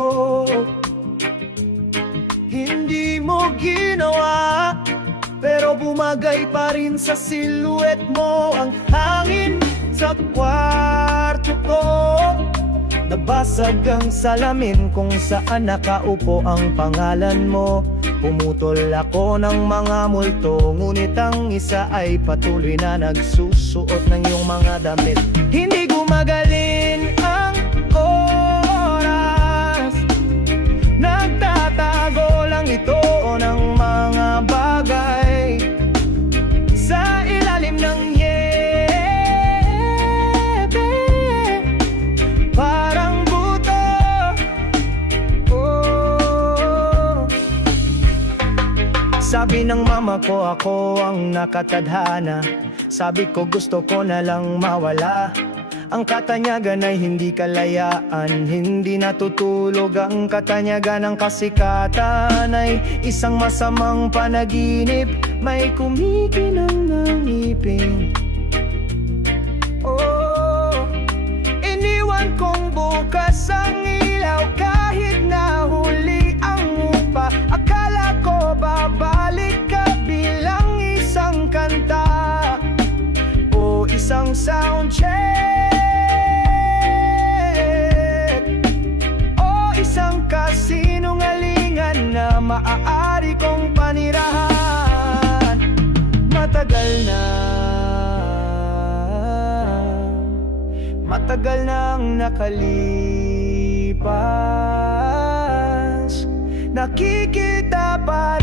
ko. Hindi mo ginawa, pero bumagay pa rin sa silhouette mo ang hangin sa kwarto ko. Nabasag ang salamin kung saan nakaupo ang pangalan mo. Pumutol ako ng mga multo, ngunit ang isa ay patuloy na nagsusuot ng iyong mga damit. Hindi gumagaling ang oras, nagtatago lang ito ng mga bagay sa ilalim ng yebe, parang buto. Oh. Sabi ng mama ko ako ang nakatadhana. Sabi ko gusto ko na lang mawala. Ang katanyagan ay hindi kalayaan, hindi natutulog. Ang katanyagan ng kasikatan ay isang masamang panaginip. May kumikinang ng ngipin. Oh, iniwan kong bukas ang ilaw kahit nahuli ang upa. Akala ko babalik ka bilang isang kanta o isang soundcheck, isang kasinungalingan na maaari kong panirahan. Matagal nang nakalipas, nakikita pa